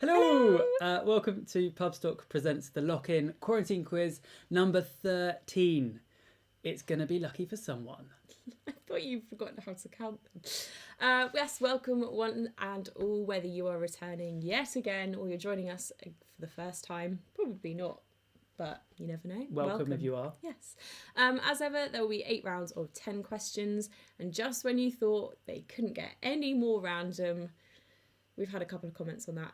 Hello! Welcome to Pubstock presents the Lock-In Quarantine Quiz number 13. It's going to be lucky for someone. I thought you'd forgotten how to count them. Yes, welcome one and all, whether you are returning yet again or you're joining us for the first time. Probably not, but you never know. Welcome if you are. Yes. As ever, there will be 8 rounds of 10 questions, and just when you thought they couldn't get any more random, we've had a couple of comments on that.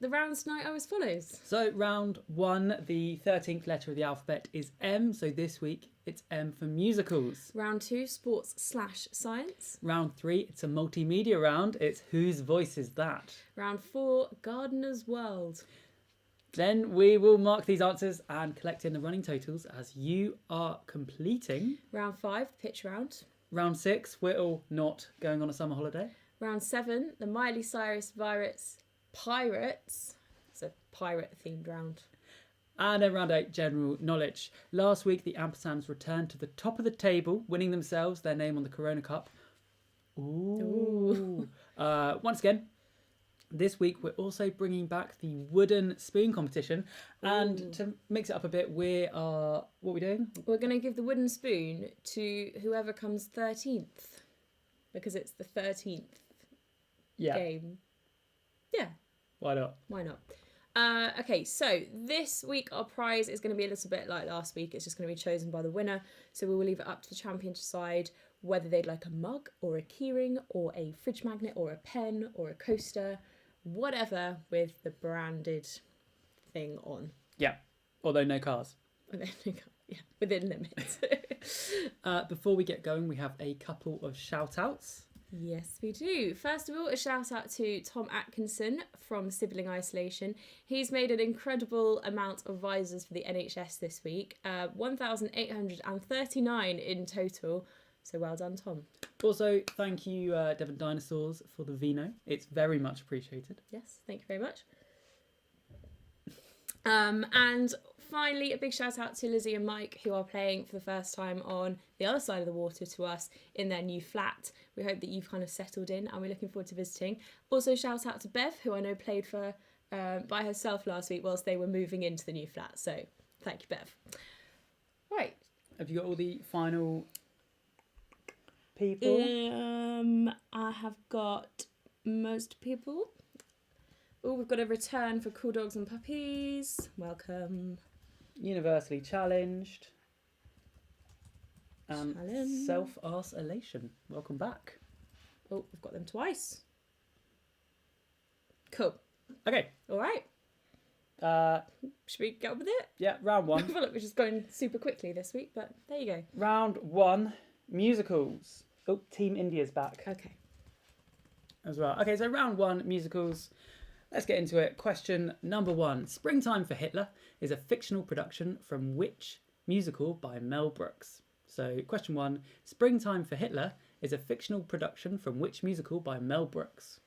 The rounds tonight are as follows. So round 1, the 13th letter of the alphabet is M. So this week it's M for musicals. Round 2, sports/science. Round 3, it's a multimedia round. It's Whose Voice Is That? Round 4, Gardener's World. Then we will mark these answers and collect in the running totals as you are completing. Round 5, pitch round. Round 6, we're all not going on a summer holiday. Round 7, the Miley Cyrus Pirates. It's a pirate-themed round. And then round 8, general knowledge. Last week, the Ampersands returned to the top of the table, winning themselves their name on the Corona Cup. Ooh. Once again, this week we're also bringing back the wooden spoon competition. And to mix it up a bit, what are we doing? We're going to give the wooden spoon to whoever comes 13th. Because it's the 13th game. Yeah. Why not? Why not? Okay, so this week our prize is going to be a little bit like last week. It's just going to be chosen by the winner. So we will leave it up to the champion to decide whether they'd like a mug or a keyring or a fridge magnet or a pen or a coaster, whatever with the branded thing on. Yeah, although no cars. Yeah, within limits. Before we get going, we have a couple of shout-outs. Yes, we do. First of all, a shout out to Tom Atkinson from Sibling Isolation. He's made an incredible amount of visors for the NHS this week, 1,839 in total. So well done, Tom. Also, thank you, Devon Dinosaurs, for the vino. It's very much appreciated. Yes, thank you very much. And finally, a big shout out to Lizzie and Mike, who are playing for the first time on the other side of the water to us in their new flat. We hope that you've kind of settled in and we're looking forward to visiting. Also, shout out to Bev, who I know played for by herself last week whilst they were moving into the new flat. So thank you, Bev. Right. Have you got all the final people? I have got most people. Oh, we've got a return for Cool Dogs and Puppies. Welcome. Universally challenged. Self-isolation. Welcome back. Oh, we've got them twice. Cool. Okay. All right. Should we get on with it? Yeah, round 1. I feel like we're just going super quickly this week, but there you go. Round 1, musicals. Oh, Team India's back. Okay. As well. Okay, so round 1, musicals. Let's get into it. Question number 1. Springtime for Hitler is a fictional production from which musical by Mel Brooks? So question 1. Springtime for Hitler is a fictional production from which musical by Mel Brooks?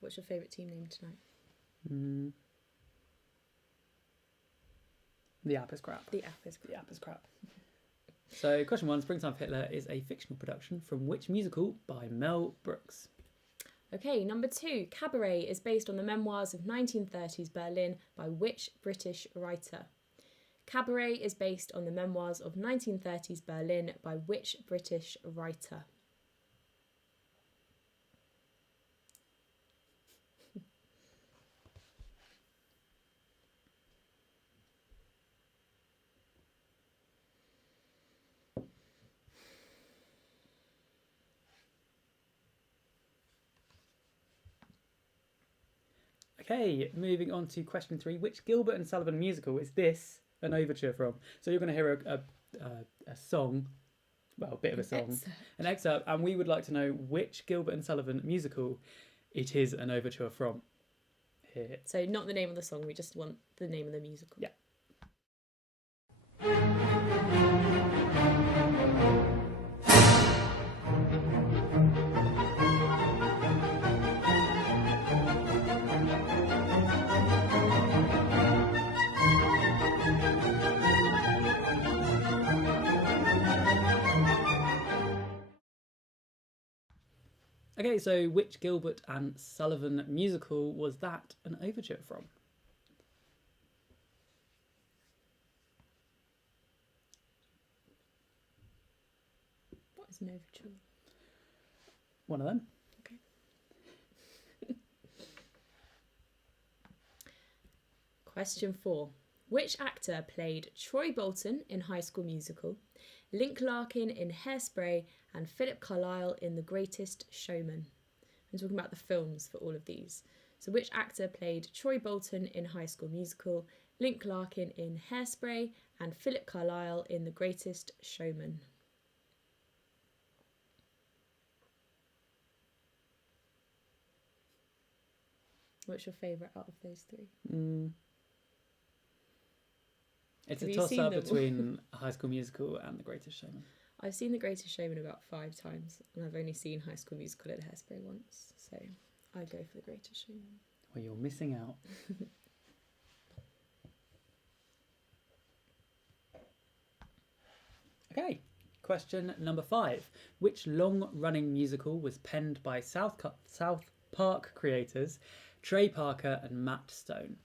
What's your favourite team name tonight? The app is crap. The app is crap. The app is crap. So question 1, Springtime for Hitler is a fictional production from which musical by Mel Brooks? Okay, number 2. Cabaret is based on the memoirs of 1930s Berlin by which British writer? Cabaret is based on the memoirs of 1930s Berlin by which British writer? Okay, moving on to question 3. Which Gilbert and Sullivan musical is this an overture from? So you're going to hear a song, well, a bit of a song, an excerpt, and we would like to know which Gilbert and Sullivan musical it is an overture from. Here. So not the name of the song, we just want the name of the musical. Yeah. Okay, so which Gilbert and Sullivan musical was that an overture from? What is an overture? One of them. Okay. Question 4. Which actor played Troy Bolton in High School Musical, Link Larkin in Hairspray, and Philip Carlyle in The Greatest Showman? I'm talking about the films for all of these. So which actor played Troy Bolton in High School Musical, Link Larkin in Hairspray, and Philip Carlyle in The Greatest Showman? What's your favourite out of those three? It's Have a you toss seen up them? between High School Musical and The Greatest Showman. I've seen The Greatest Showman about 5 times, and I've only seen High School Musical and Hairspray once, so I go for The Greatest Showman. Well, you're missing out. Okay, question number 5. Which long-running musical was penned by South Park creators Trey Parker and Matt Stone?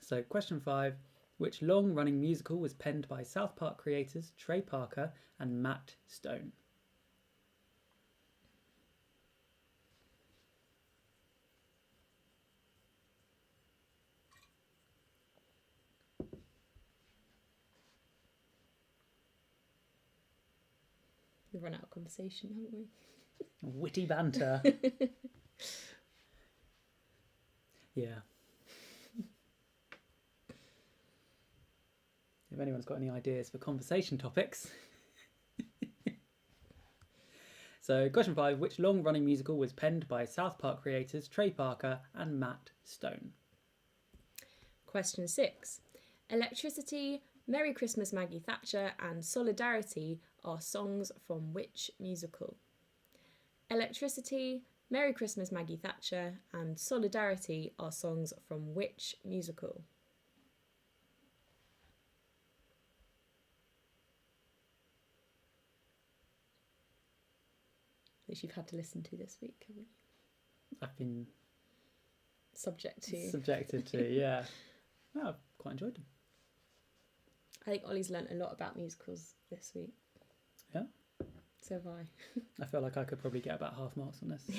So question 5. Which long-running musical was penned by South Park creators Trey Parker and Matt Stone? We've run out of conversation, haven't we? Witty banter. Yeah. If anyone's got any ideas for conversation topics. So, question 5. Which long-running musical was penned by South Park creators Trey Parker and Matt Stone? Question 6. Electricity, Merry Christmas Maggie Thatcher, and Solidarity are songs from which musical? Electricity, Merry Christmas Maggie Thatcher, and Solidarity are songs from which musical? Which you've had to listen to this week, haven't you? I've been Subjected to, yeah. No, I've quite enjoyed them. I think Ollie's learnt a lot about musicals this week. Yeah? So have I. I feel like I could probably get about half marks on this.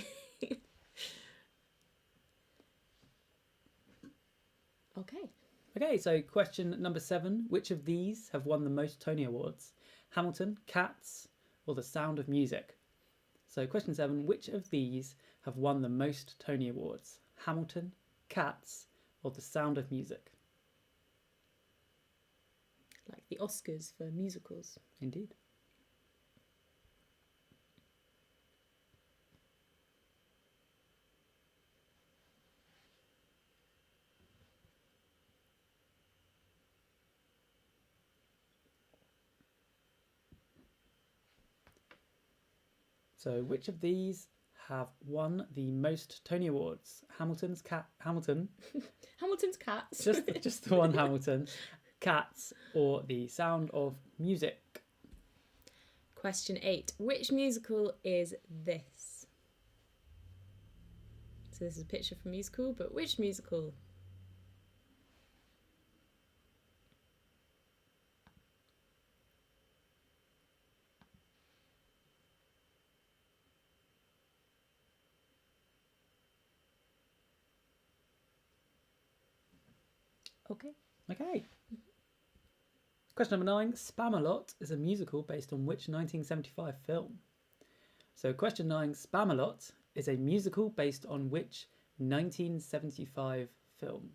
Okay. Okay, so question number 7. Which of these have won the most Tony Awards? Hamilton, Cats, or The Sound of Music? So question 7. Which of these have won the most Tony Awards? Hamilton, Cats, or The Sound of Music? Like the Oscars for musicals. Indeed. So, which of these have won the most Tony Awards? Hamilton's Hamilton, Hamilton's Cats. just the one Hamilton, Cats, or The Sound of Music? Question 8. Which musical is this? So this is a picture from musical, but which musical? Okay. Okay. Question number 9. Spamalot is a musical based on which 1975 film? So question 9. Spamalot is a musical based on which 1975 film?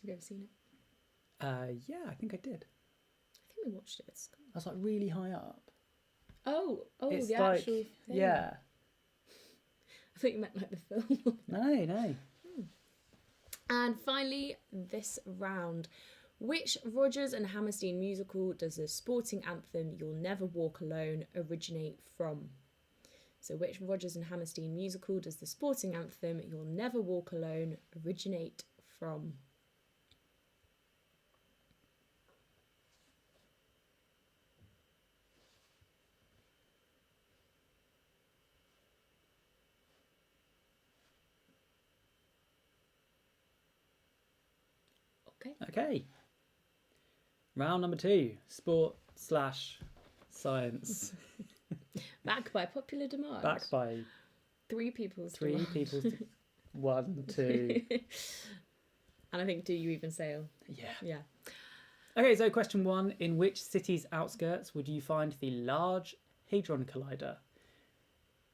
Have you ever seen it? Yeah, I think I did. I think we watched it at school. I was like really high up. Oh, It's the like, actual thing. yeah. I thought you meant like the film. No. And finally, this round. Which Rodgers and Hammerstein musical does the sporting anthem You'll Never Walk Alone originate from? So which Rodgers and Hammerstein musical does the sporting anthem You'll Never Walk Alone originate from? Okay. Round number 2, sport/science. Back by popular demand. Back by three people's 1, 2. And I think, do you even sail? Yeah. Okay, so question 1. In which city's outskirts would you find the Large Hadron Collider?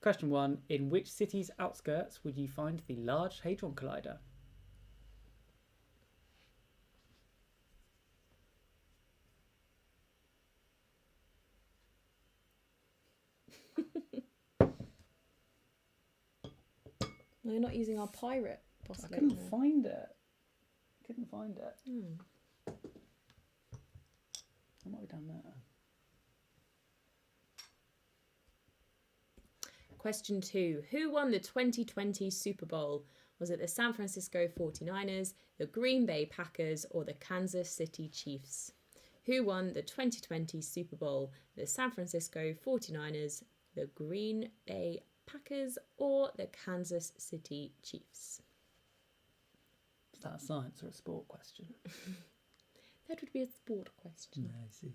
Question 1. In which city's outskirts would you find the Large Hadron Collider? No, you're not using our pirate. I couldn't find it. It might be down there. Question 2. Who won the 2020 Super Bowl? Was it the San Francisco 49ers, the Green Bay Packers, or the Kansas City Chiefs? Who won the 2020 Super Bowl? The San Francisco 49ers, the Green Bay Packers, or the Kansas City Chiefs? Is that a science or a sport question? That would be a sport question. I see.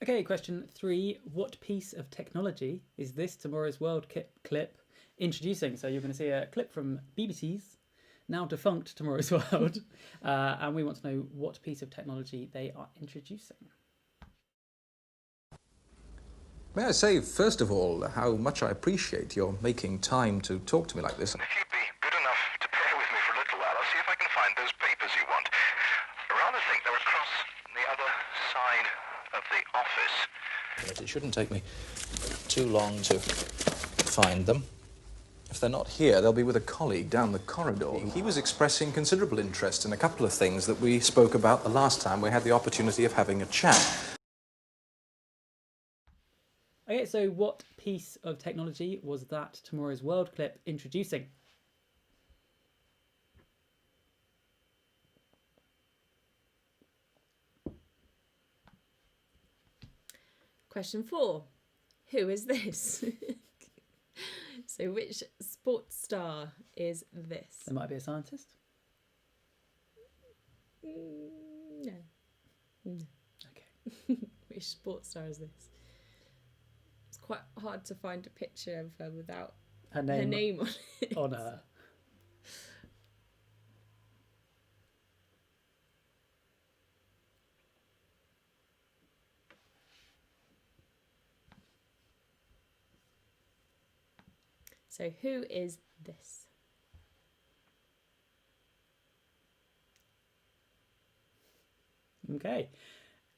Okay, question 3. What piece of technology is this Tomorrow's World clip introducing? So you're going to see a clip from BBC's now defunct Tomorrow's World, and we want to know what piece of technology they are introducing. May I say, first of all, how much I appreciate your making time to talk to me like this. If you'd be good enough to bear with me for a little while, I'll see if I can find those papers you want. I rather think they're across the other side of the office. But it shouldn't take me too long to find them. If they're not here, they'll be with a colleague down the corridor. He was expressing considerable interest in a couple of things that we spoke about the last time we had the opportunity of having a chat. Okay, so what piece of technology was that Tomorrow's World clip introducing? Question 4. Who is this? So which sports star is this? There might be a scientist. No. Okay. Which sports star is this? It's quite hard to find a picture of her without Her her name, name on it. on her. So who is this? Okay.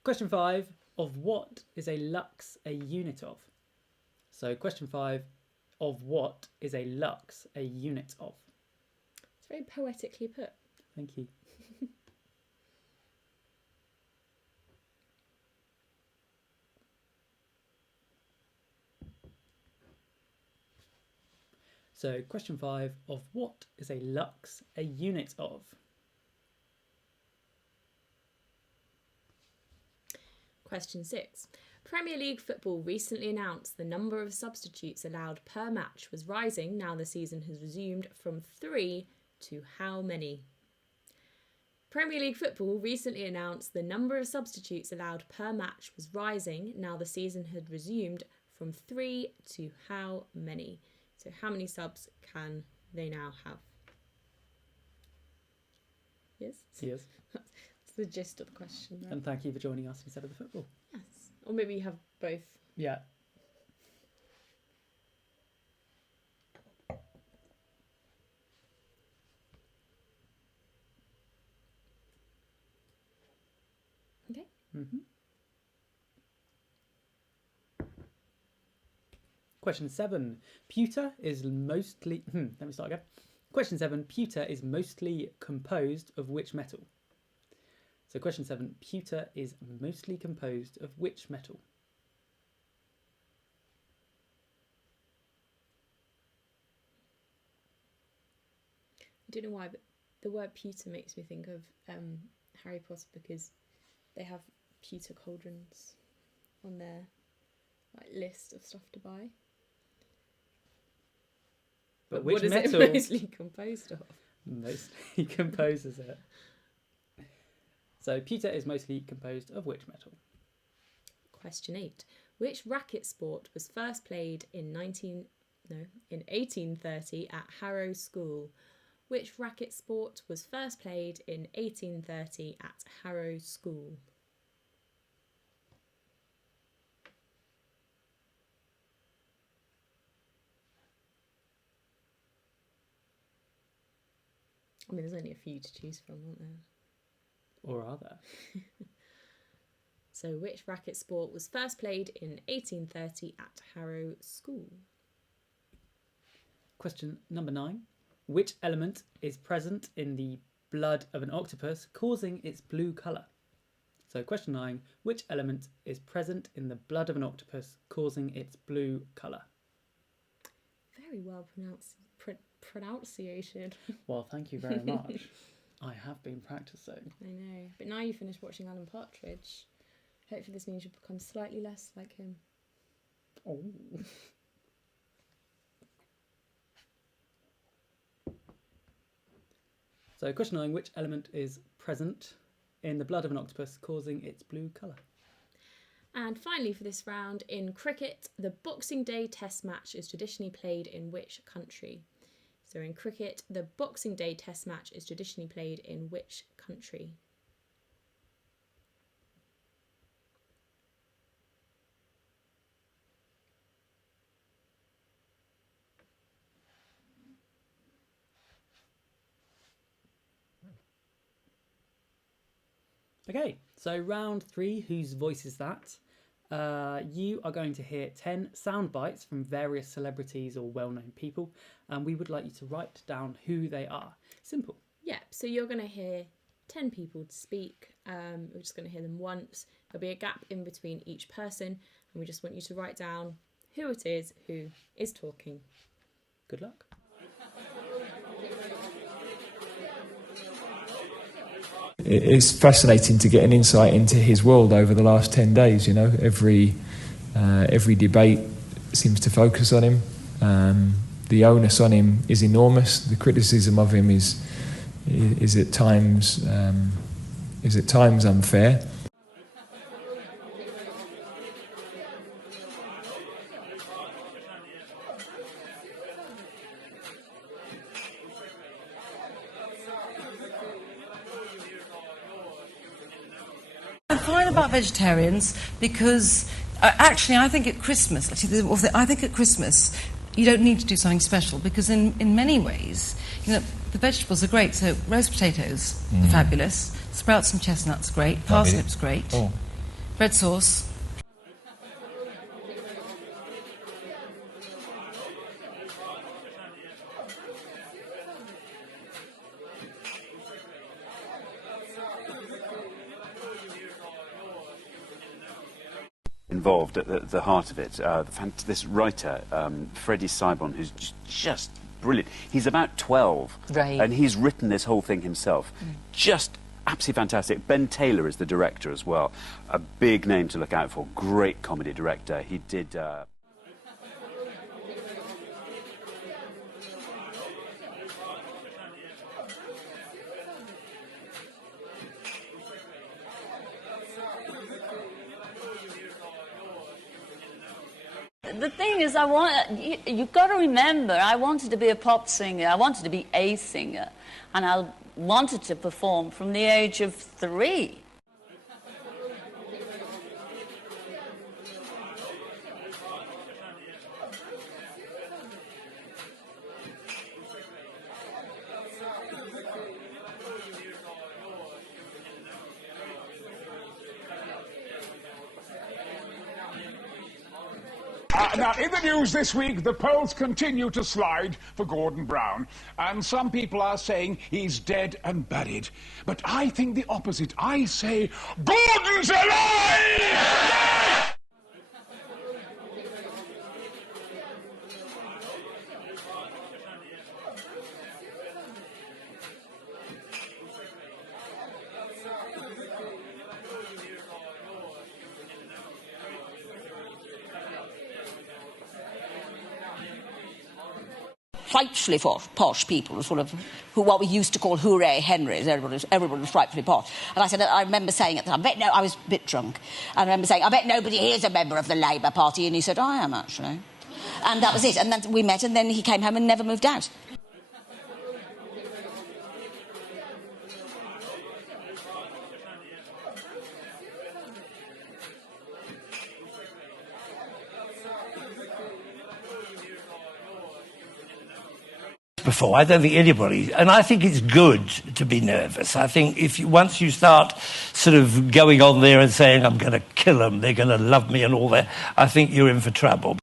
Question 5. Of what is a lux a unit of? So question 5. Of what is a lux a unit of? It's very poetically put. Thank you. So question 5. Of what is a lux a unit of? Question 6. Premier League football recently announced the number of substitutes allowed per match was rising now the season has resumed from 3 to how many? Premier League football recently announced the number of substitutes allowed per match was rising now the season had resumed from 3 to how many? So how many subs can they now have? Yes? Yes. That's the gist of the question, right? And thank you for joining us instead of the football. Yes. Or maybe you have both. Yeah. Okay. Mm-hmm. Question 7. Pewter is mostly... Let me start again. Question 7. Pewter is mostly composed of which metal? So question 7. Pewter is mostly composed of which metal? I don't know why, but the word pewter makes me think of Harry Potter, because they have pewter cauldrons on their list of stuff to buy. But which what is metal it mostly composed of? mostly composes it? So pewter is mostly composed of which metal? Question 8. Which racket sport was first played in 1830 at Harrow School? Which racket sport was first played in 1830 at Harrow School? I mean, there's only a few to choose from, aren't there? Or are there? So, which racket sport was first played in 1830 at Harrow School? Question number 9. Which element is present in the blood of an octopus, causing its blue colour? So question 9. Which element is present in the blood of an octopus, causing its blue colour? Very well pronunciation. Well, thank you very much. I have been practising. I know. But now you finished watching Alan Partridge. Hopefully this means you'll become slightly less like him. Oh. So question 9. Which element is present in the blood of an octopus, causing its blue colour? And finally for this round, in cricket, the Boxing Day Test match is traditionally played in which country? So in cricket, the Boxing Day Test match is traditionally played in which country? Okay, so round 3, whose voice is that? You are going to hear 10 sound bites from various celebrities or well-known people, and we would like you to write down who they are. Simple. Yeah, so you're going to hear 10 people speak. We're just going to hear them once. There'll be a gap in between each person, and we just want you to write down who it is who is talking. Good luck. It's fascinating to get an insight into his world over the last 10 days. You know, every debate seems to focus on him. The onus on him is enormous. The criticism of him is at times unfair. I'm fine about vegetarians because actually I think at Christmas, you don't need to do something special because in many ways, you know, the vegetables are great. So roast potatoes are fabulous, sprouts and chestnuts great, parsnips great, red sauce. Involved at the heart of it. This writer, Freddie Sibon, who's just brilliant. He's about 12, right, and he's written this whole thing himself. Just absolutely fantastic. Ben Taylor is the director as well. A big name to look out for. Great comedy director. He did... The thing is, you've got to remember, I wanted to be a pop singer. I wanted to be a singer. And I wanted to perform from the age of 3. Now, in the news this week, the polls continue to slide for Gordon Brown. And some people are saying he's dead and buried. But I think the opposite. I say, Gordon's alive! Frightfully posh people, sort of, what we used to call hooray Henrys. Everybody was frightfully posh. And I said, I remember saying at the time, I was a bit drunk, and I remember saying, I bet nobody here is a member of the Labour Party. And he said, I am, actually. And that was it. And then we met, and then he came home and never moved out. Before. I don't think anybody, and I think it's good to be nervous. I think once you start sort of going on there and saying, I'm going to kill them, they're going to love me and all that, I think you're in for trouble.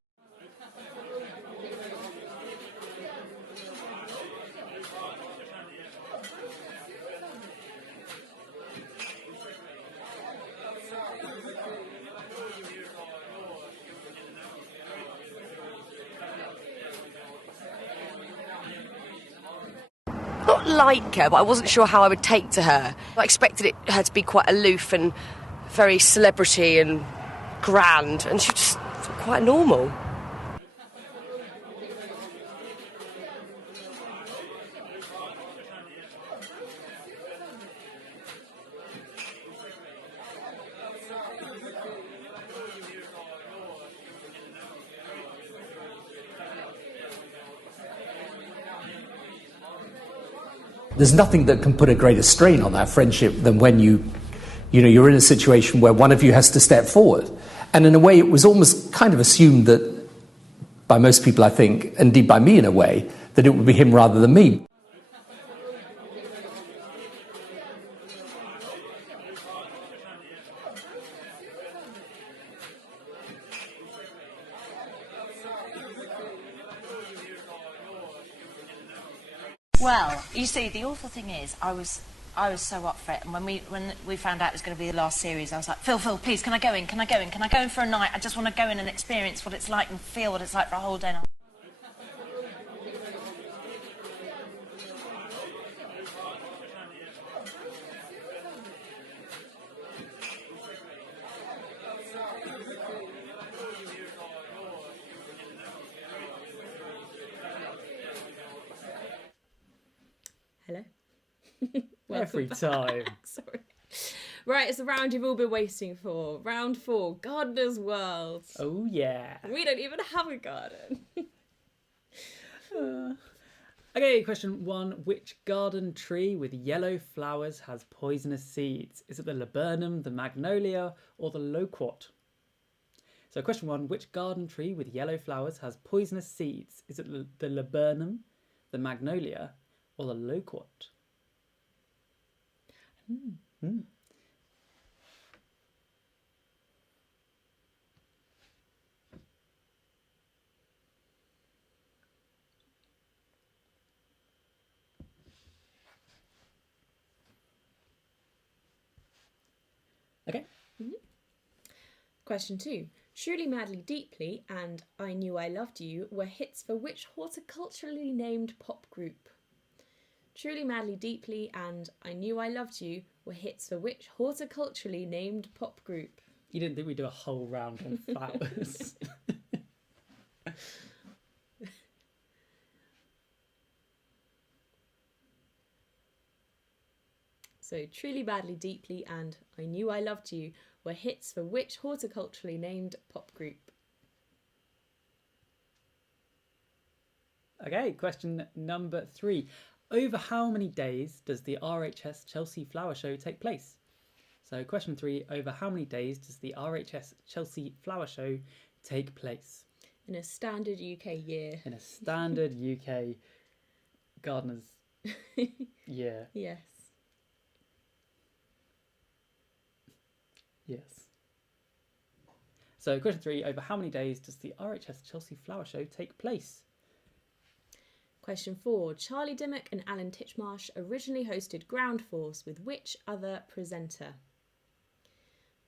Not like her, but I wasn't sure how I would take to her. I expected her to be quite aloof and very celebrity and grand, and she just felt quite normal. There's nothing that can put a greater strain on that friendship than when you're in a situation where one of you has to step forward. And in a way, it was almost kind of assumed that, by most people, I think, indeed by me in a way, that it would be him rather than me. Well, you see, the awful thing is, I was so up for it, and when we found out it was going to be the last series, I was like, Phil, please, can I go in? Can I go in? Can I go in for a night? I just want to go in and experience what it's like and feel what it's like for a whole day. Hello. Every time. Sorry. Right, it's the round you've all been waiting for. Round 4, Gardener's World. Oh, yeah. We don't even have a garden. Okay, question 1. Which garden tree with yellow flowers has poisonous seeds? Is it the laburnum, the magnolia, or the loquat? So question 1. Which garden tree with yellow flowers has poisonous seeds? Is it the laburnum, the magnolia, or the loquat? Okay. Question 2. Truly, Madly, Deeply and I Knew I Loved You were hits for which horticulturally named pop group? Truly, Madly, Deeply and I Knew I Loved You were hits for which horticulturally named pop group? You didn't think we'd do a whole round on flowers. So, Truly, Madly, Deeply and I Knew I Loved You were hits for which horticulturally named pop group? Okay, question number 3. Over how many days does the RHS Chelsea Flower Show take place? So question 3, over how many days does the RHS Chelsea Flower Show take place? In a standard UK year. In a standard UK gardener's year. Yes. Yes. So question 3, over how many days does the RHS Chelsea Flower Show take place? Question 4, Charlie Dimmock and Alan Titchmarsh originally hosted Ground Force with which other presenter?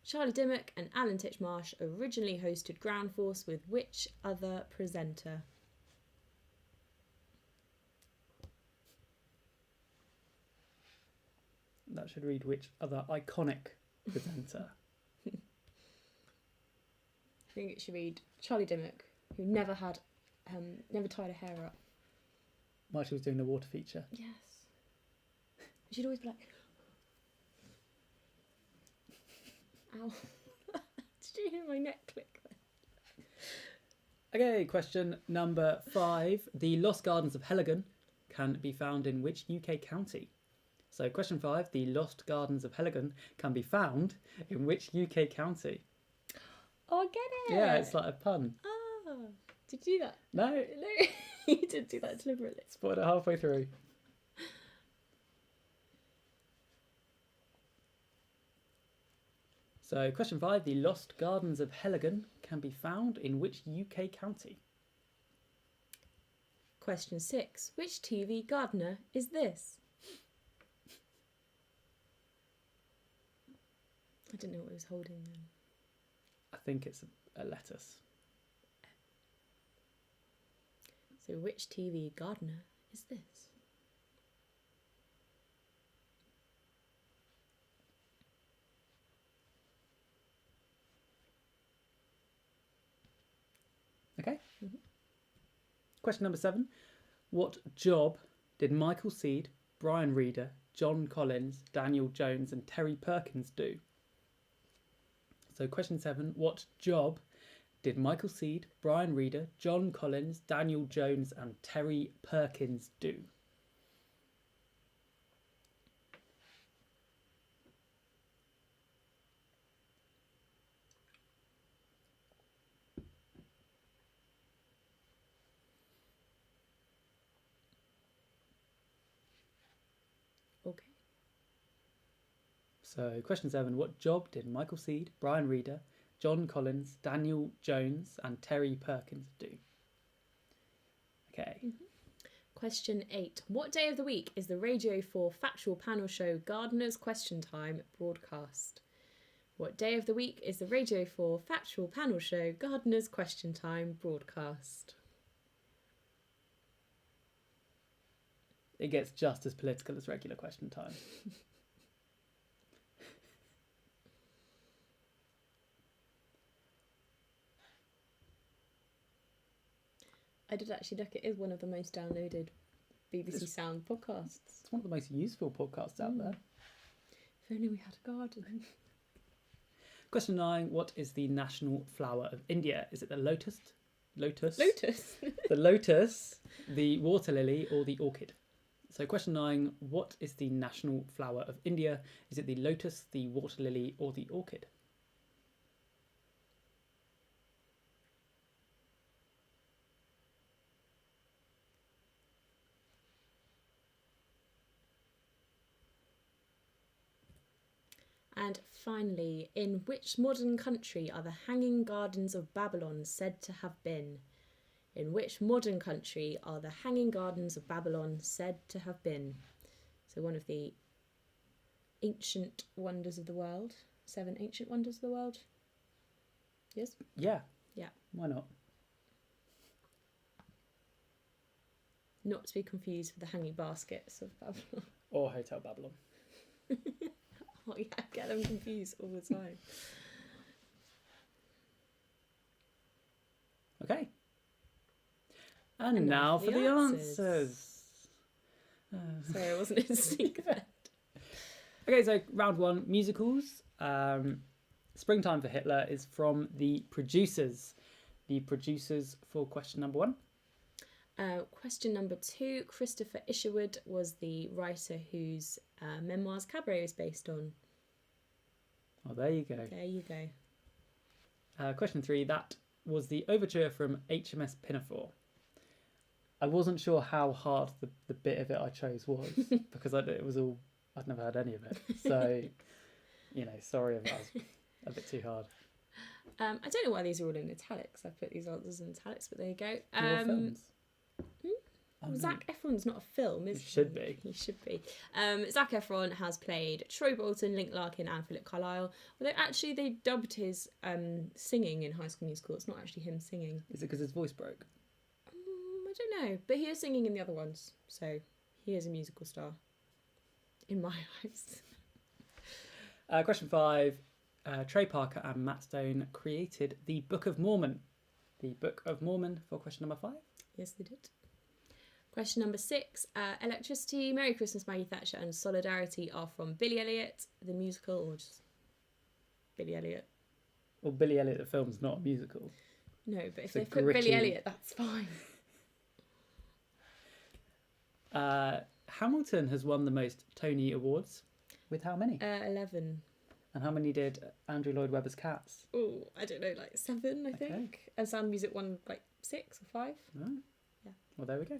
Charlie Dimmock and Alan Titchmarsh originally hosted Ground Force with which other presenter? That should read which other iconic presenter. I think it should read Charlie Dimmock, who never tied a hair up. While she was doing the water feature. Yes. She'd always be like, ow. Did you hear my neck click there? Okay, question number 5. The Lost Gardens of Heligan can be found in which UK county? So question 5, the Lost Gardens of Heligan can be found in which UK county? Oh, I get it. Yeah, it's like a pun. Ah, did you do that? No. You didn't do that deliberately. Spotted it halfway through. So question 5, the Lost Gardens of Heligan can be found in which UK county? Question 6, which TV gardener is this? I didn't know what he was holding then. I think it's a lettuce. So which TV gardener is this? Okay. Mm-hmm. Question number 7. What job did Michael Seed, Brian Reeder, John Collins, Daniel Jones and Terry Perkins do? So question 7. What job did Michael Seed, Brian Reeder, John Collins, Daniel Jones and Terry Perkins do? Okay. So question 7. What job did Michael Seed, Brian Reeder, John Collins, Daniel Jones and Terry Perkins do? Okay. Mm-hmm. Question 8. What day of the week is the Radio 4 factual panel show Gardener's Question Time broadcast? What day of the week is the Radio 4 factual panel show Gardener's Question Time broadcast? It gets just as political as regular question time. I did actually look, it is one of the most downloaded BBC Sound podcasts. It's one of the most useful podcasts out there. If only we had a garden. Question 9. What is the national flower of India? Is it the lotus? Lotus? The lotus, the water lily or the orchid? So question 9. What is the national flower of India? Is it the lotus, the water lily or the orchid? And finally, in which modern country are the Hanging Gardens of Babylon said to have been? In which modern country are the Hanging Gardens of Babylon said to have been? So one of the ancient wonders of the world. 7 ancient wonders of the world. Yes? Yeah. Yeah. Why not? Not to be confused with the Hanging Baskets of Babylon. Or Hotel Babylon. Oh yeah, I get them confused all the time. Okay. And now for the answers. Sorry, I wasn't in sync then. Okay, so round 1, musicals. Springtime for Hitler is from the producers. The producers for question number 1. Question number 2, Christopher Isherwood was the writer whose memoirs Cabaret is based on. Oh, there you go. There you go. Question 3, that was the overture from HMS Pinafore. I wasn't sure how hard the bit of it I chose was because I'd never heard any of it. So, sorry if that was a bit too hard. I don't know why these are all in italics. I put these answers in italics, but there you go. Your films. Zac Efron's not a film, is he? Should be. He should be. Zac Efron has played Troy Bolton, Link Larkin, and Philip Carlyle. Although actually they dubbed his singing in High School Musical. It's not actually him singing. Is it because his voice broke? I don't know, but he is singing in the other ones, so he is a musical star. In my eyes. Question 5. Trey Parker and Matt Stone created the Book of Mormon. The Book of Mormon for question number 5. Yes, they did. Question number 6. Electricity, Merry Christmas, Maggie Thatcher, and Solidarity are from Billy Elliot, the musical, or just Billy Elliot? Well, Billy Elliot, the film's not a musical. No, but if It's a they put gritty- Billy Elliot, that's fine. Hamilton has won the most Tony Awards. With how many? 11. And how many did Andrew Lloyd Webber's Cats? Oh, I don't know, like 7, I think. And Sound Music won like 6 or 5. Oh. Yeah. Well, there we go.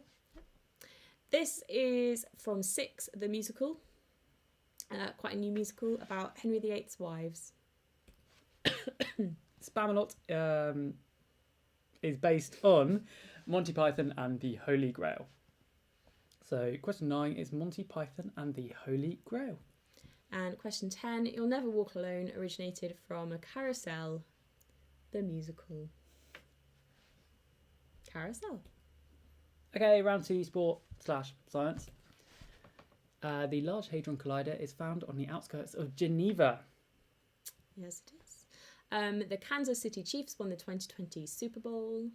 This is from 6, the musical. Quite a new musical about Henry VIII's wives. Spamalot is based on Monty Python and the Holy Grail. So question 9 is Monty Python and the Holy Grail. And question 10, You'll Never Walk Alone originated from a Carousel, the musical. Carousel. Okay, round 2, sport/science. The Large Hadron Collider is found on the outskirts of Geneva. Yes, it is. The Kansas City Chiefs won the 2020 Super Bowl.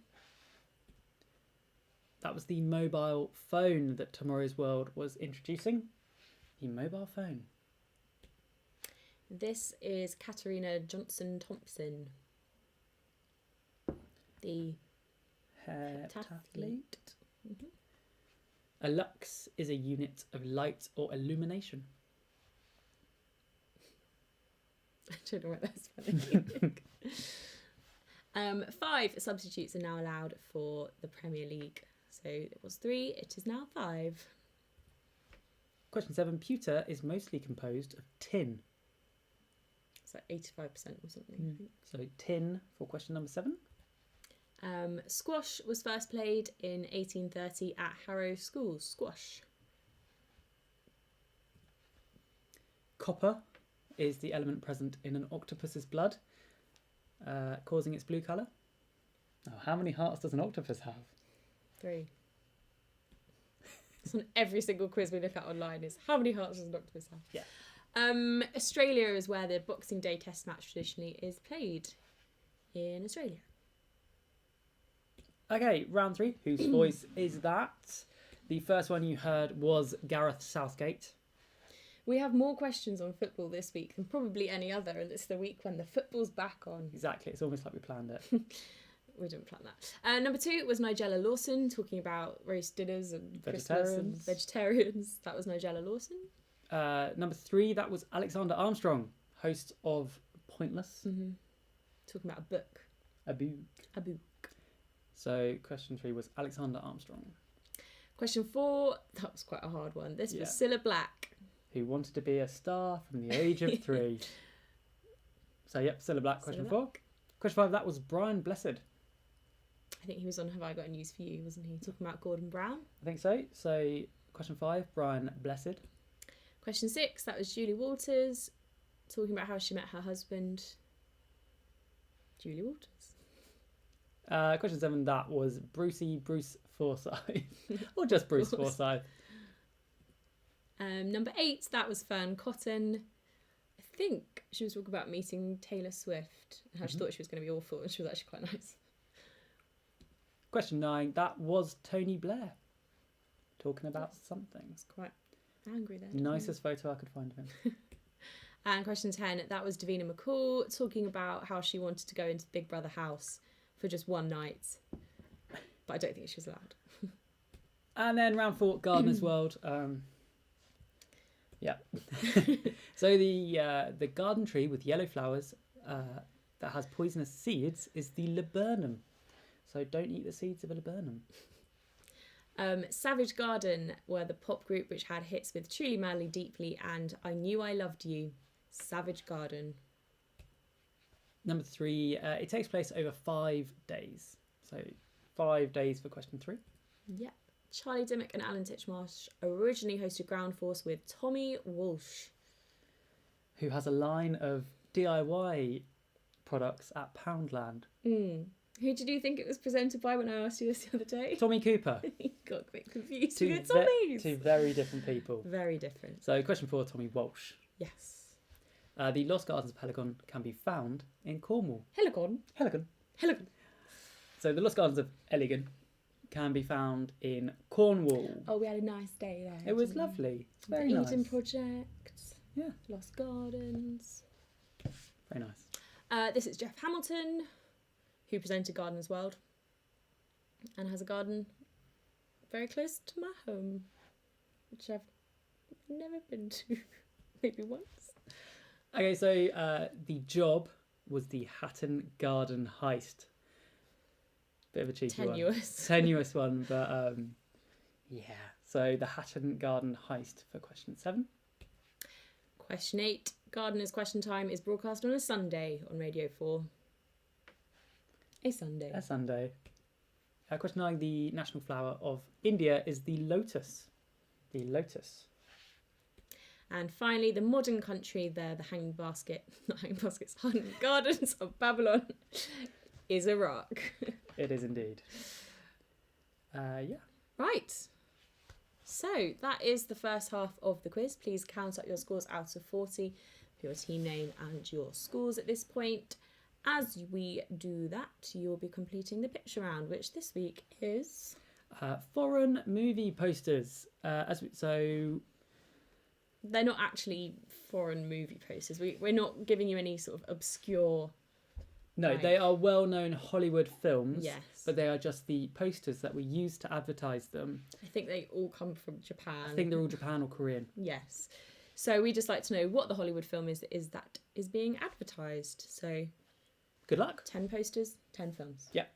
That was the mobile phone that Tomorrow's World was introducing. The mobile phone. This is Katarina Johnson-Thompson. The heptathlete. A lux is a unit of light or illumination. I don't know what that's funny. 5 substitutes are now allowed for the Premier League. So it was 3, it is now 5. Question 7. Pewter is mostly composed of tin. It's like 85% or something, I think. So tin for question number 7. Squash was first played in 1830 at Harrow School. Squash. Copper is the element present in an octopus's blood, causing its blue colour. Now, how many hearts does an octopus have? 3. It's on every single quiz we look at online is how many hearts does an octopus have? Yeah. Australia is where the Boxing Day Test match traditionally is played. In Australia. Okay, round 3. Whose voice is that? The first one you heard was Gareth Southgate. We have more questions on football this week than probably any other, and it's the week when the football's back on. Exactly, it's almost like we planned it. We didn't plan that. Number 2 was Nigella Lawson, talking about roast dinners and Christmas and vegetarians. That was Nigella Lawson. Number 3, that was Alexander Armstrong, host of Pointless. Mm-hmm. Talking about a book. A book. So question 3 was Alexander Armstrong. Question 4, that was quite a hard one. This was Cilla Black. Who wanted to be a star from the age of 3. So yep, Cilla Black, question 4. Question 5, that was Brian Blessed. I think he was on Have I Got News For You, wasn't he? Talking about Gordon Brown. I think so. So question 5, Brian Blessed. Question 6, that was Julie Walters, talking about how she met her husband. Julie Walters. Question 7, that was Bruce Forsyth. Or just Bruce Forsyth. Number 8, that was Fern Cotton. I think she was talking about meeting Taylor Swift and how she thought she was going to be awful, and she was actually quite nice. Question 9, that was Tony Blair. Talking about something. It's quite angry there. Nicest photo I could find of him. And question 10, that was Davina McCall, talking about how she wanted to go into Big Brother house for just one night. But I don't think she was allowed. And then round 4, Gardener's World. Yeah. So the garden tree with yellow flowers that has poisonous seeds is the laburnum. So don't eat the seeds of a laburnum. Savage Garden were the pop group which had hits with Truly Madly Deeply and I Knew I Loved You. Savage Garden. Number 3, it takes place over 5 days. So 5 days for question 3. Yep. Charlie Dimmock and Alan Titchmarsh originally hosted Ground Force with Tommy Walsh, who has a line of DIY products at Poundland. Who did you think it was presented by when I asked you this the other day? Tommy Cooper. You got a bit confused with the Tommies. Two very different people. Very different. So question 4, Tommy Walsh. Yes. The Lost Gardens of Heligon can be found in Cornwall. Heligon. So the Lost Gardens of Elligan can be found in Cornwall. Oh, we had a nice day there. It was lovely. Very the nice. Eden Project. Yeah. Lost Gardens. Very nice. This is Jeff Hamilton, who presented Gardeners World and has a garden very close to my home, which I've never been to. Maybe once. Okay, so the job was the Hatton Garden heist. Bit of a cheeky Tenuous. one. Tenuous one, but yeah. So the Hatton Garden heist for question 7. Question 8. Gardener's Question Time is broadcast on a Sunday on Radio 4. A Sunday. A Sunday. Question 9. The national flower of India is the lotus. The lotus. And finally, the modern country there, the hanging baskets, hanging gardens of Babylon, is Iraq. It is indeed. Yeah. Right. So that is the first half of the quiz. Please count up your scores out of 40 for your team name and your scores at this point. As we do that, you'll be completing the picture round, which this week is foreign movie posters. So they're not actually foreign movie posters. We're not giving you any sort of obscure. No, they are well-known Hollywood films. Yes. But they are just the posters that we use to advertise them. I think they all come from Japan. I think they're all Japan or Korean. Yes. So we just like to know what the Hollywood film is that is being advertised. So good luck. 10 posters, 10 films. Yep.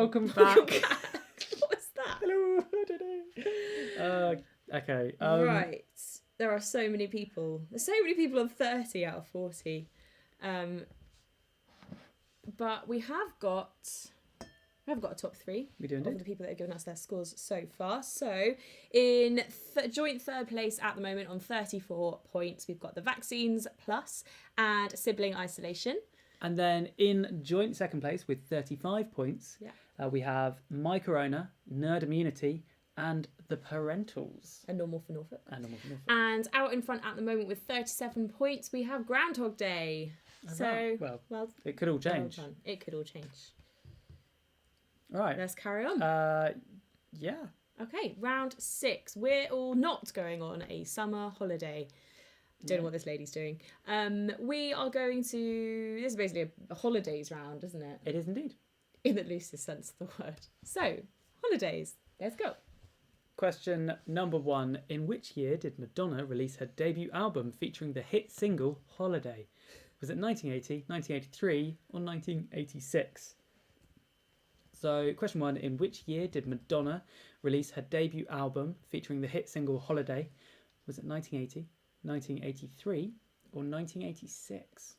Welcome back. What was that? Hello. Okay. Right. There are so many people. There's so many people on 30 out of 40. But we have got a top three We do of indeed. the people that have given us their scores so far. So in joint third place at the moment on 34 points, we've got the Vaccines Plus and Sibling Isolation. And then in joint second place with 35 points, we have My Corona, Nerd Immunity, and The Parentals. And Normal for Norfolk. And And out in front at the moment with 37 points, we have Groundhog Day. So, well, it could all change. well done. It could all change. All right. Let's carry on. Yeah. Okay, round 6. We're all not going on a summer holiday. Don't know what this lady's doing. We are going to... This is basically a holidays round, isn't it? It is indeed. In the loosest sense of the word. So, holidays. Let's go. Question number 1. In which year did Madonna release her debut album featuring the hit single Holiday? Was it 1980, 1983, or 1986? So, question 1. In which year did Madonna release her debut album featuring the hit single Holiday? Was it 1980, 1983, or 1986?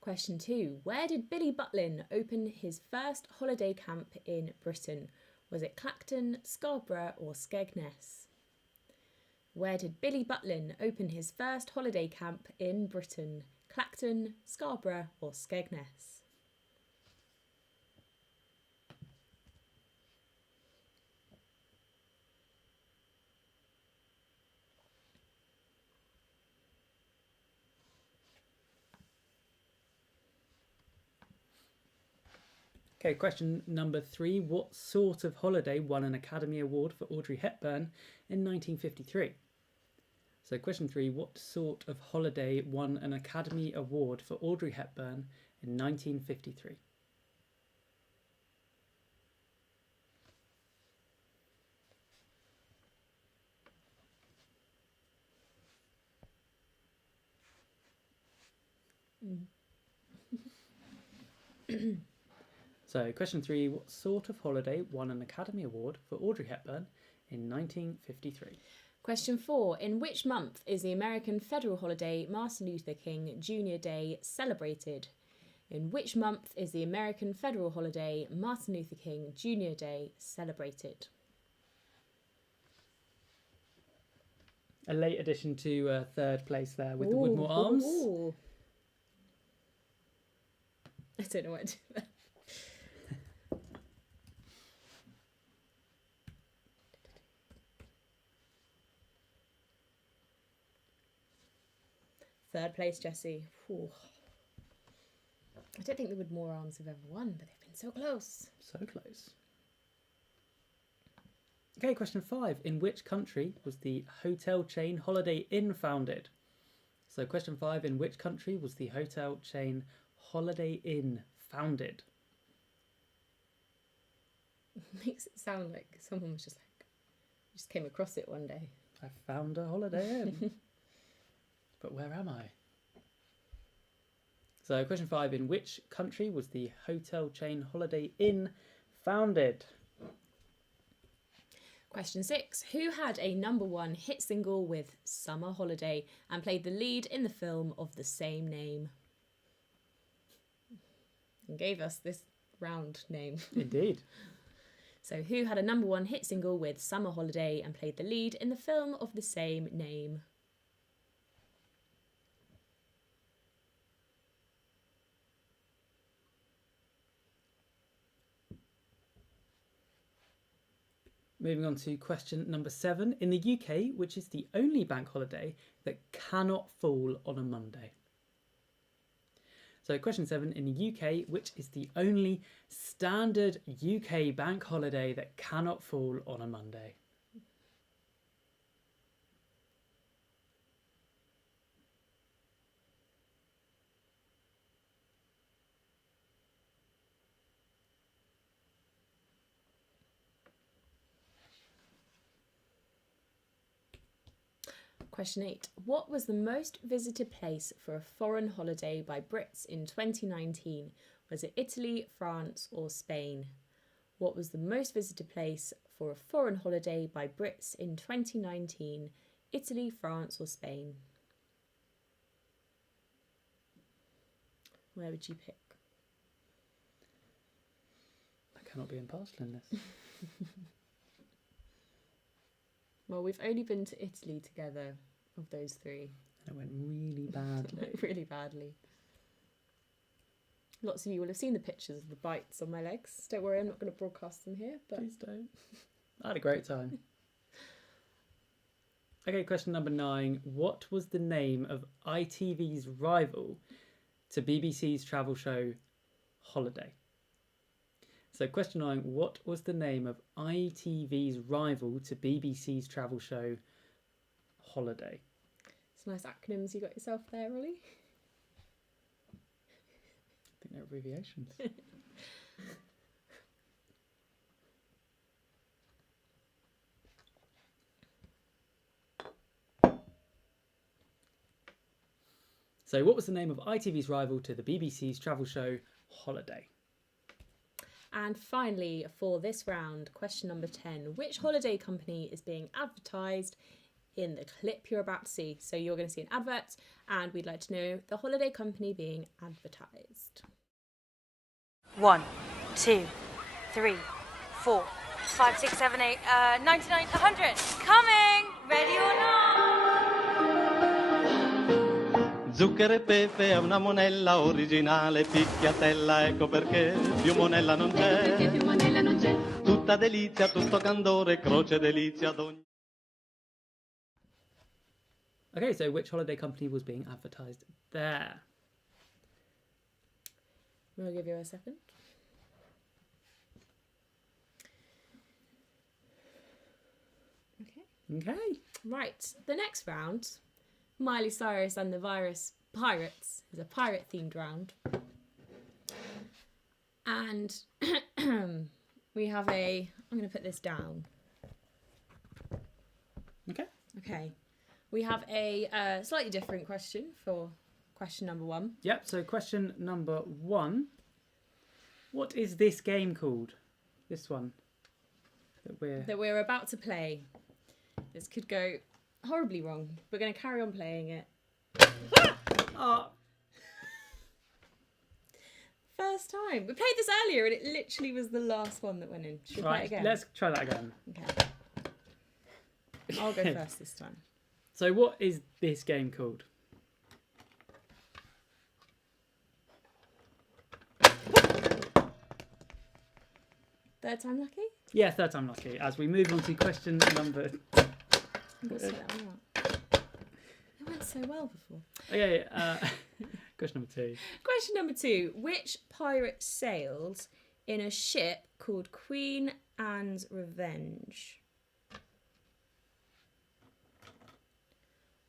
Question 2. Where did Billy Butlin open his first holiday camp in Britain? Was it Clacton, Scarborough, or Skegness? Where did Billy Butlin open his first holiday camp in Britain? Clacton, Scarborough, or Skegness? Okay, question number 3. What sort of holiday won an Academy Award for Audrey Hepburn in 1953? So question 3. What sort of holiday won an Academy Award for Audrey Hepburn in 1953? So, question 3. What sort of holiday won an Academy Award for Audrey Hepburn in 1953? Question 4. In which month is the American federal holiday Martin Luther King Jr. Day celebrated? In which month is the American federal holiday Martin Luther King Jr. Day celebrated? A late addition to third place there with the Woodmore Arms. Ooh. I don't know what to do there. Third place, Jessie. Ooh. I don't think the Woodmore Arms have ever won, but they've been so close. So close. Okay, question 5. In which country was the hotel chain Holiday Inn founded? So question 5. In which country was the hotel chain Holiday Inn founded? Makes it sound like someone was just came across it one day. I found a Holiday Inn. But where am I? So question 5. In which country was the hotel chain Holiday Inn founded? Question 6. Who had a #1 hit single with Summer Holiday and played the lead in the film of the same name? And gave us this round name. Indeed. So who had a #1 hit single with Summer Holiday and played the lead in the film of the same name? Moving on to question number 7. In the UK, which is the only bank holiday that cannot fall on a Monday? So question 7. In the UK, which is the only standard UK bank holiday that cannot fall on a Monday? Question 8. What was the most visited place for a foreign holiday by Brits in 2019? Was it Italy, France, or Spain? What was the most visited place for a foreign holiday by Brits in 2019? Italy, France, or Spain? Where would you pick? I cannot be impartial in this. Well, we've only been to Italy together of those three. And it went really badly. Really badly. Lots of you will have seen the pictures of the bites on my legs. Don't worry, I'm not going to broadcast them here. But Please don't. I had a great time. Okay, question number 9. What was the name of ITV's rival to BBC's travel show Holiday? So question 9, what was the name of ITV's rival to BBC's travel show Holiday? some nice acronyms you got yourself there, Ollie. I think they're abbreviations. So what was the name of ITV's rival to the BBC's travel show Holiday? And finally, for this round, question number 10. Which holiday company is being advertised in the clip you're about to see? So you're going to see an advert, and we'd like to know the holiday company being advertised. 1, 2, 3, 4, 5, 6, 7, 8, 99, 100. Coming! Ready or not? Zucchero e pepe è una monella originale, picchiatella, ecco perché più monella non c'è. Tutta delizia, tutto candore, croce delizia ad ogni... Okay, so which holiday company was being advertised there? We'll give you a second. Okay. Right, the next round, Miley Cyrus and the Virus Pirates, is a pirate-themed round. And we have I'm going to put this down. Okay. Okay. We have a slightly different question for question number 1. Yep, so question number 1. What is this game called? This one that we're about to play. This could go horribly wrong. We're going to carry on playing it. Oh. First time. We played this earlier and it literally was the last one that went in. Should we play it again? Let's try that again. Okay. I'll go first this time. So what is this game called? Third time lucky? Yeah, third time lucky. As we move on to question number... I'm gonna set that one up. It went so well before. Okay, question number 2. Question number 2. Which pirate sailed in a ship called Queen Anne's Revenge?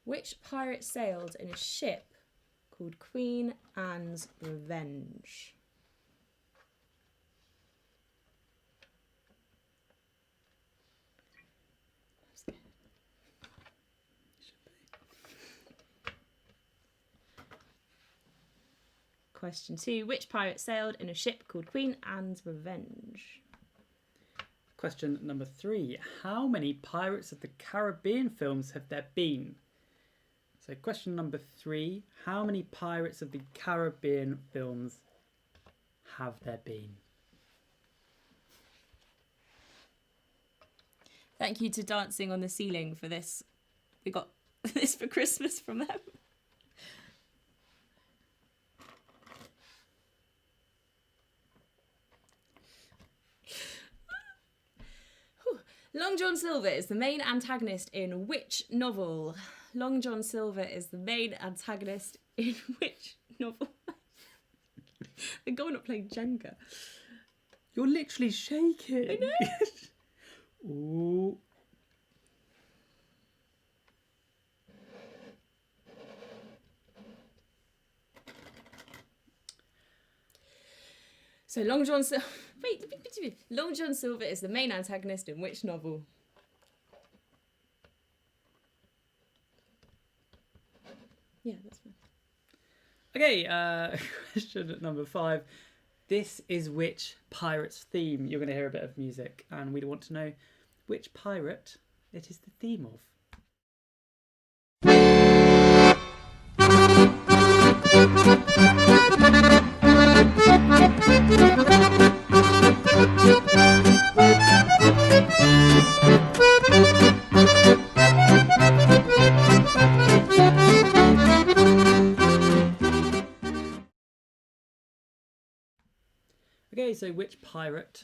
Which pirate sailed in a ship called Queen Anne's Revenge? Question 2. Which pirate sailed in a ship called Queen Anne's Revenge? Question number 3. How many Pirates of the Caribbean films have there been? So question number 3. How many Pirates of the Caribbean films have there been? Thank you to Dancing on the Ceiling for this. We got this for Christmas from them. Long John Silver is the main antagonist in which novel? Long John Silver is the main antagonist in which novel? They're going up playing Jenga. You're literally shaking. I know. Ooh. So Long John Silver... Wait. Long John Silver is the main antagonist in which novel? Okay, question number 5. This is which pirate's theme? You're going to hear a bit of music, and we want to know which pirate it is the theme of. Okay, so which pirate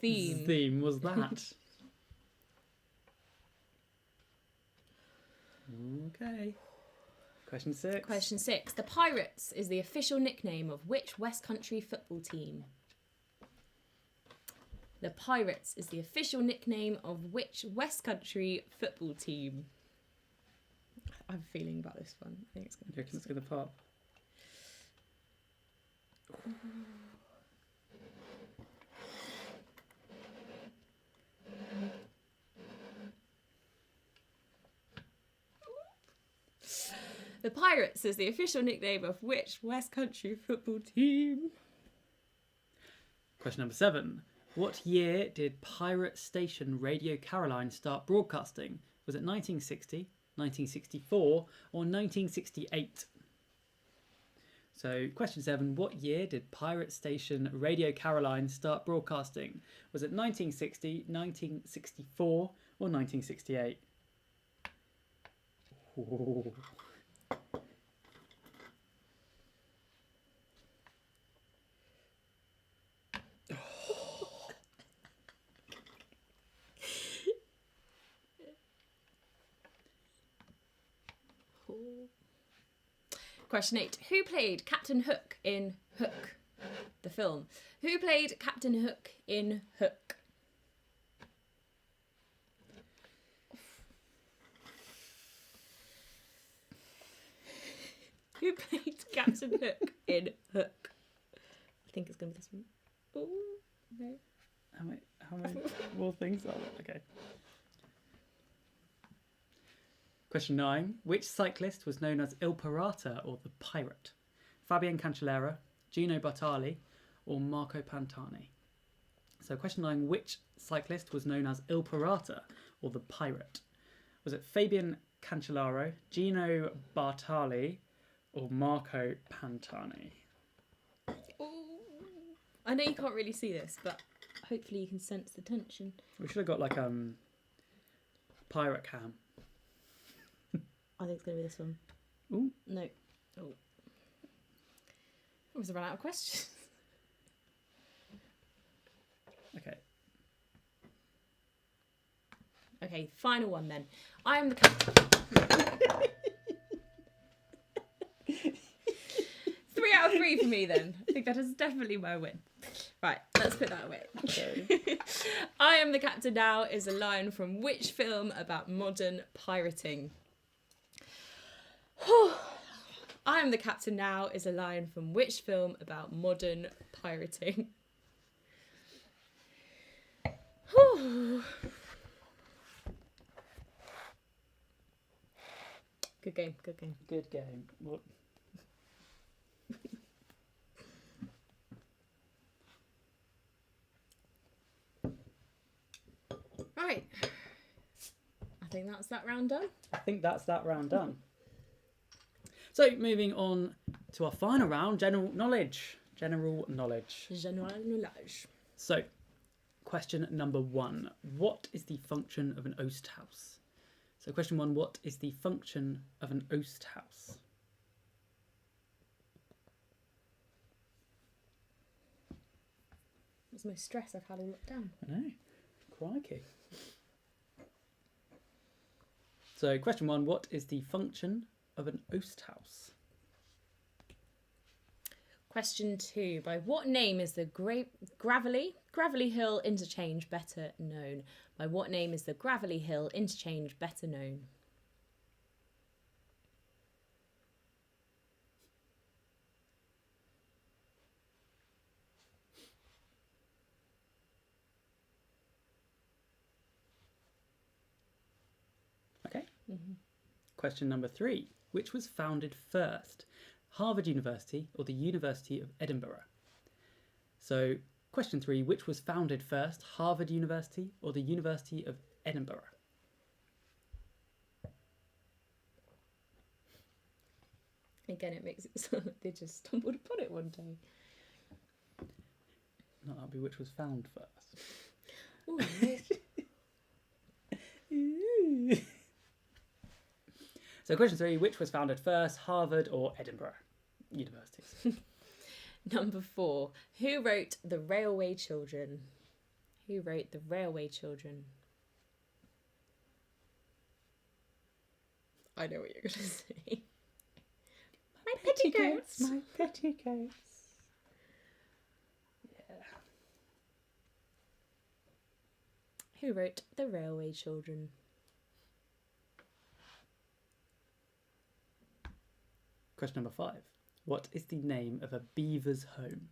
theme was that? Okay. Question 6. Question 6. The Pirates is the official nickname of which West Country football team? The Pirates is the official nickname of which West Country football team? I have a feeling about this one. I think it's going to pop. The Pirates is the official nickname of which West Country football team? Question number 7. What year did pirate station Radio Caroline start broadcasting? Was it 1960, 1964, or 1968? So, question 7. What year did pirate station Radio Caroline start broadcasting? Was it 1960, 1964, or 1968? Ooh. Question 8. Who played Captain Hook in Hook, the film? Who played Captain Hook in Hook? Who played Captain Hook in Hook? I think it's going to be this one. Oh, no. How many more things are there? Okay. Question 9. Which cyclist was known as Il Pirata or the Pirate? Fabian Cancellara, Gino Bartali, or Marco Pantani? So question 9. Which cyclist was known as Il Pirata or the Pirate? Was it Fabian Cancellara, Gino Bartali, or Marco Pantani? I know you can't really see this, but hopefully you can sense the tension. We should have got like pirate cam. I think it's going to be this one. Ooh. No. Oh. I was run out of questions. Okay. Okay, final one then. I am the captain. 3 out of 3 for me then. I think that is definitely my win. Right, let's put that away. Okay. I Am the Captain Now is a line from which film about modern pirating? I Am the Captain Now is a line from which film about modern pirating? Good game, good game. Good game. What? Right. I think that's that round done. I think that's that round done. So, moving on to our final round, general knowledge. General knowledge. General knowledge. So, question number 1. What is the function of an oast house? So, question 1. What is the function of an oast house? That's the most stress I've had all lockdown. I know. Crikey. So, question 1. What is the function of an oast house? Question 2. By what name is the Gravelly Hill interchange better known? By what name is the Gravelly Hill interchange better known? Okay. Mm-hmm. Question number 3. Which was founded first, Harvard University or the University of Edinburgh? So, question 3, which was founded first, Harvard University or the University of Edinburgh? Again, it makes it sound like they just stumbled upon it one day. No, that'd be which was found first. Ooh, So question 3, which was founded first, Harvard or Edinburgh universities? Number 4, who wrote The Railway Children? Who wrote The Railway Children? I know what you're going to say. My petticoats. My petticoats. Yeah. Who wrote The Railway Children? Question number 5. What is the name of a beaver's home?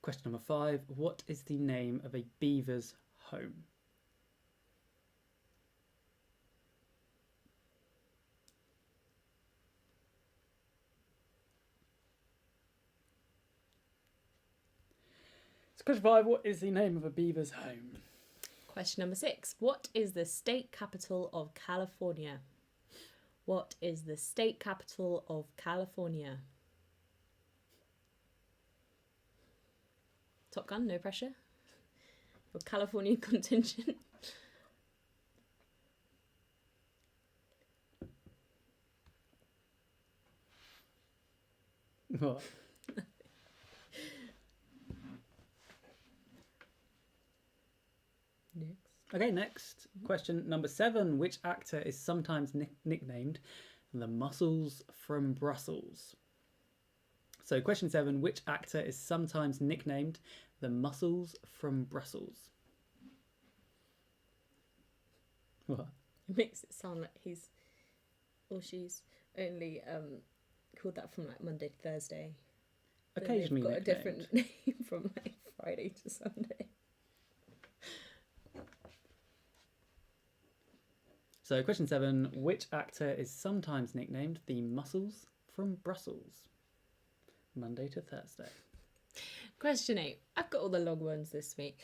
Question number 5. What is the name of a beaver's home? So question 5. What is the name of a beaver's home? Question number 6. What is the state capital of California? What is the state capital of California? Top Gun, no pressure. For California contingent. What? Next. Okay, next. Question number 7. Which actor is sometimes nicknamed the Muscles from Brussels? So question 7. Which actor is sometimes nicknamed the Muscles from Brussels? What? It makes it sound like he's or she's only called that from like Monday to Thursday. Then Occasionally they've got nicknamed. a different name from like Friday to Sunday. So question 7. Which actor is sometimes nicknamed the Muscles from Brussels? Monday to Thursday. Question 8. I've got all the long ones this week.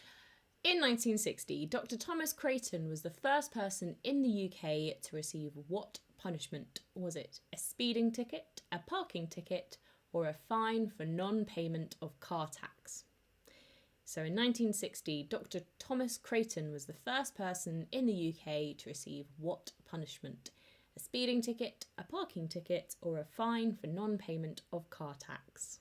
In 1960, Dr. Thomas Creighton was the first person in the UK to receive what punishment? Was it a speeding ticket, a parking ticket, or a fine for non-payment of car tax? So in 1960, Dr. Thomas Creighton was the first person in the UK to receive what punishment? A speeding ticket, a parking ticket, or a fine for non-payment of car tax?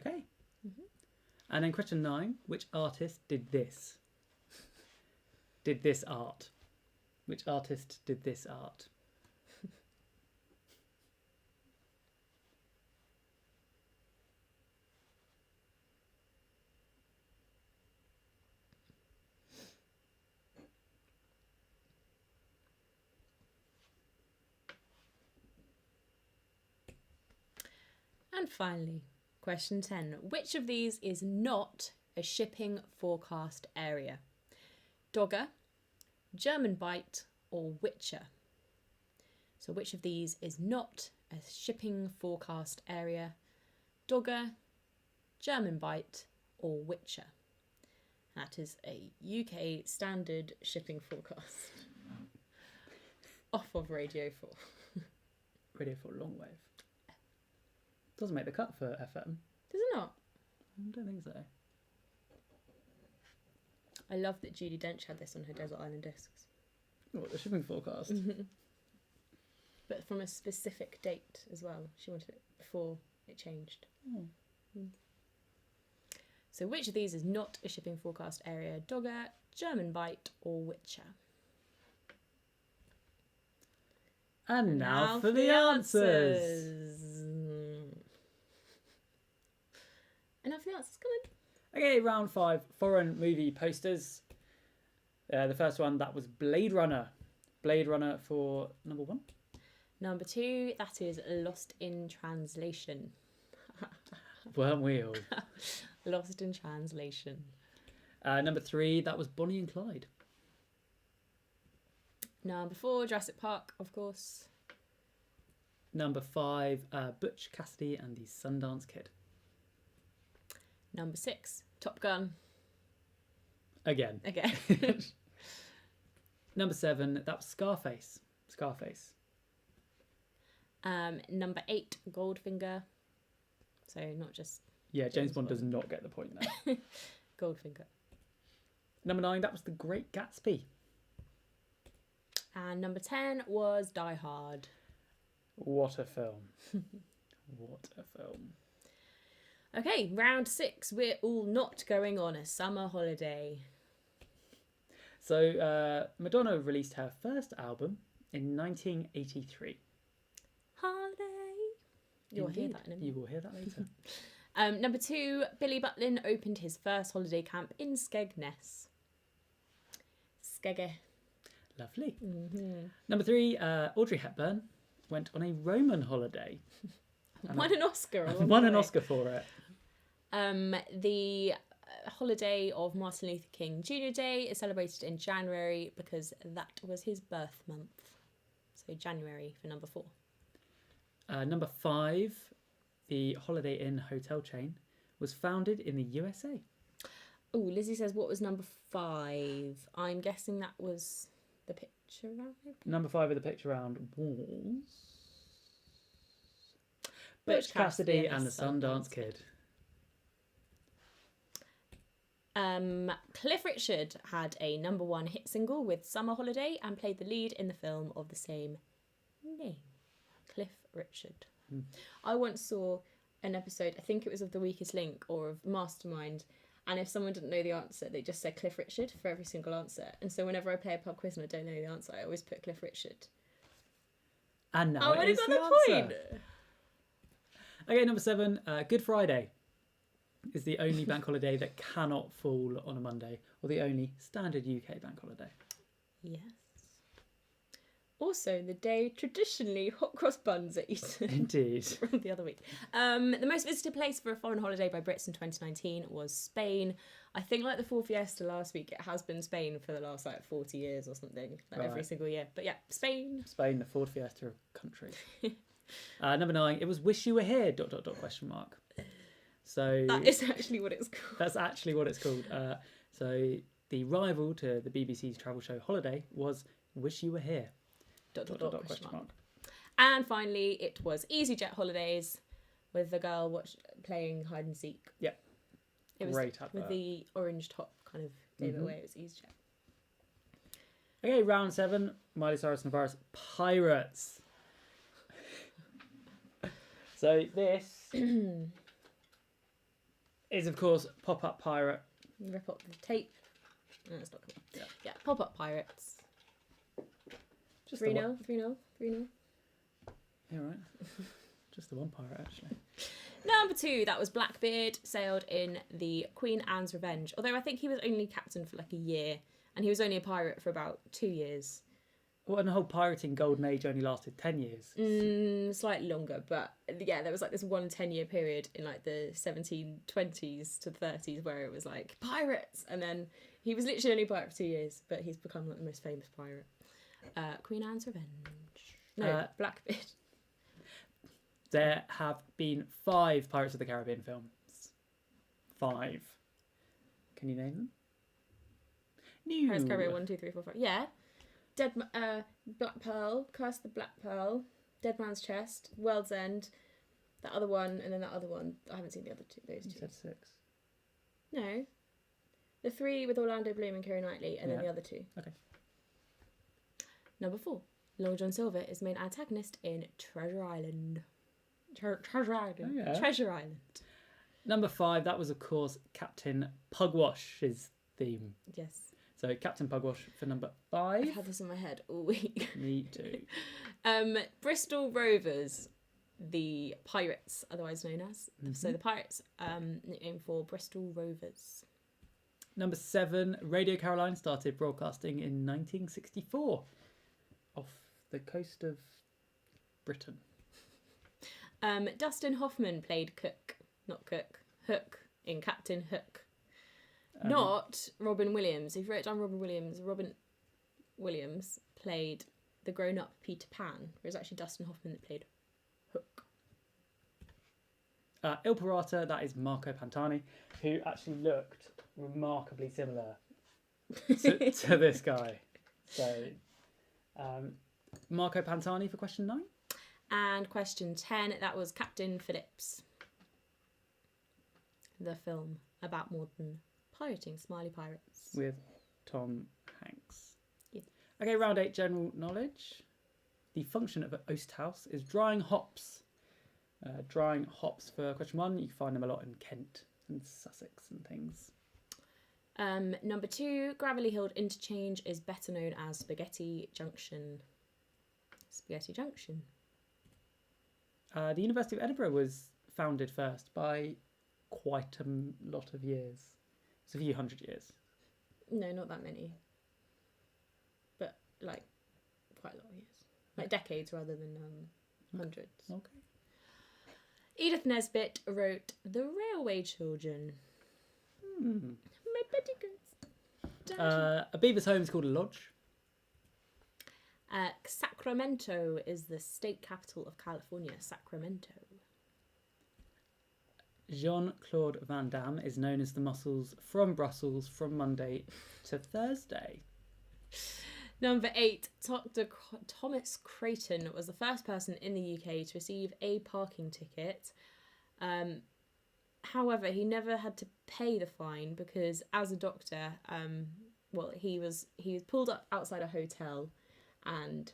Okay. And then question 9. Which artist did this? Did this art? Which artist did this art? And finally, question 10. Which of these is not a shipping forecast area? Dogger, German Bite, or Witcher? So which of these is not a shipping forecast area? Dogger, German Bite, or Witcher? That is a UK standard shipping forecast. Off of Radio 4. Radio 4 long wave. Doesn't make the cut for FM. Does it not? I don't think so. I love that Judi Dench had this on her Desert Island Discs. What, the shipping forecast? But from a specific date as well. She wanted it before it changed. Oh. So which of these is not a shipping forecast area? Dogger, German Bite, or Witcher? And now for the answers. And now for the answers, come on. Okay, round 5. Foreign movie posters. The first one, that was Blade Runner. Blade Runner for number 1. Number 2, that is Lost in Translation. Weren't we all? Lost in translation. Number 3, that was Bonnie and Clyde. Number 4, Jurassic Park, of course. Number 5, Butch Cassidy and the Sundance Kid. Number 6, Top Gun. Again. Number 7, that was Scarface. Number 8, Goldfinger. So not just... Yeah, James Bond does not get the point there. Goldfinger. Number 9, that was The Great Gatsby. And number 10 was Die Hard. What a film. What a film. Okay, round 6. We're all not going on a summer holiday. So, Madonna released her first album in 1983. Holiday. You'll hear that in a minute. You will hear that later. Number 2, Billy Butlin opened his first holiday camp in Skegness. Skegge. Lovely. Mm-hmm. Number 3, Audrey Hepburn went on a Roman holiday. Won an Oscar. Won an Oscar for it. The holiday of Martin Luther King Jr. Day is celebrated in January because that was his birth month. So January for number 4. Number 5, the Holiday Inn hotel chain was founded in the USA. Oh, Lizzie says, what was number 5? I'm guessing that was the picture round. Number 5 of the picture round was Butch Cassidy and the Sundance Kid. Cliff Richard had a number 1 hit single with Summer Holiday and played the lead in the film of the same name. Cliff Richard. I once saw an episode, I think it was of The Weakest Link or of Mastermind, and if someone didn't know the answer, they just said Cliff Richard for every single answer. And so whenever I play a pub quiz and I don't know the answer, I always put Cliff Richard. And now I already got the point. Okay, number 7, Good Friday is the only bank holiday that cannot fall on a Monday, or the only standard UK bank holiday. Yes. Also, the day traditionally hot cross buns are eaten. Indeed. From the other week. The most visited place for a foreign holiday by Brits in 2019 was Spain. I think like the Four Fiesta last week, it has been Spain for the last 40 years or something, every single year. But yeah, Spain. Spain, the Ford Fiesta of country. Number 9, it was Wish You Were Here, ... So that is actually what it's called. That's actually what it's called. So the rival to the BBC's travel show Holiday was Wish You Were Here, ... And finally, it was EasyJet Holidays with the girl playing hide and seek. Yep. It was great advert. With the orange top kind of gave it away. It was EasyJet. Okay, round 7, Miley Cyrus and Virus Pirates. So this is, of course, Pop-Up Pirate. Rip up the tape. No, it's not cool. Yeah, Pop-Up Pirates. 3-0, 3-0, 3-0. Yeah, right. Just the one pirate, actually. Number 2, that was Blackbeard, sailed in the Queen Anne's Revenge. Although I think he was only captain for like a year, and he was only a pirate for about 2 years. Well, and the whole pirating golden age only lasted 10 years. Slightly longer, but yeah, there was like this 1 10-year period in like the 1720s to 30s where it was like pirates, and then he was literally only a pirate for 2 years, but he's become like the most famous pirate. Queen Anne's Revenge. No, Blackbeard. There have been 5 Pirates of the Caribbean films. 5. Can you name them? No. Pirates of the Caribbean 1, 2, 3, 4, 5. Yeah. Black Pearl, Curse of the Black Pearl, Dead Man's Chest, World's End, that other one, and then that other one. I haven't seen the other two. Those two. You said 6. No. The 3 with Orlando Bloom and Keira Knightley, and then the other 2. Okay. Number 4. Long John Silver is main antagonist in Treasure Island. Treasure Island. Oh, yeah. Treasure Island. Number 5, that was, of course, Captain Pugwash's theme. Yes. So Captain Pugwash for number 5. I've had this in my head all week. Me too. Bristol Rovers, the Pirates, otherwise known as. So the Pirates, nickname for Bristol Rovers. Number 7, Radio Caroline started broadcasting in 1964 off the coast of Britain. Dustin Hoffman played Hook in Captain Hook. Not Robin Williams. If you wrote down Robin Williams played the grown-up Peter Pan. It was actually Dustin Hoffman that played Hook. Il Pirata, that is Marco Pantani, who actually looked remarkably similar to this guy. So, Marco Pantani for question 9. And question 10, that was Captain Phillips. The film about modern pirating, smiley pirates. With Tom Hanks. Yeah. Okay, round 8, general knowledge. The function of an oast house is drying hops. Drying hops for question 1. You can find them a lot in Kent and Sussex and things. Number 2, Gravelly Hill Interchange is better known as Spaghetti Junction. Spaghetti Junction. The University of Edinburgh was founded first by quite a lot of years. It's a few hundred years. No, not that many. But, like, quite a lot of years. Like, decades rather than hundreds. Okay. Edith Nesbit wrote The Railway Children. My petticoats. A beaver's home is called a lodge. Sacramento is the state capital of California. Sacramento. Jean-Claude Van Damme is known as the muscles from Brussels from Monday to Thursday. Number 8, Dr. Thomas Creighton was the first person in the UK to receive a parking ticket. However, he never had to pay the fine because, as a doctor, he was pulled up outside a hotel, and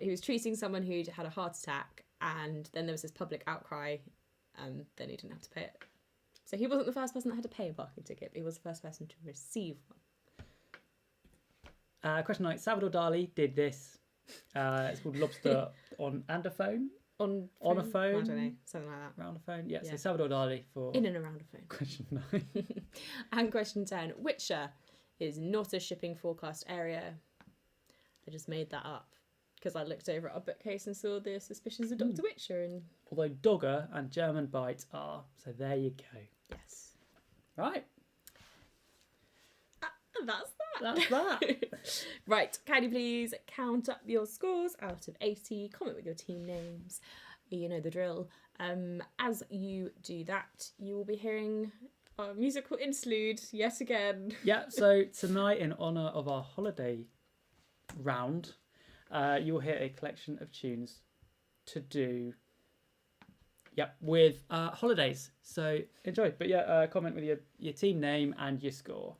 he was treating someone who'd had a heart attack, and then there was this public outcry, and then he didn't have to pay it. So he wasn't the first person that had to pay a parking ticket, but he was the first person to receive one. Question 9. Salvador Dali did this. It's called Lobster on a phone. On a phone. I don't know, something like that. Round a phone. Yeah, so Salvador Dali for... In and around a phone. Question 9. And question 10. Whicher is not a shipping forecast area. I just made that up because I looked over at our bookcase and saw the suspicions of Dr. Whicher. And... Although Dogger and German Bite are. So there you go. Yes. Right. That's that. That's that. Right, can you please count up your scores out of 80? Comment with your team names. You know the drill. As you do that, you will be hearing our musical interlude yet again. Yeah, so tonight, in honour of our holiday round, you'll hear a collection of tunes to do with holidays. So enjoy. But comment with your team name and your score.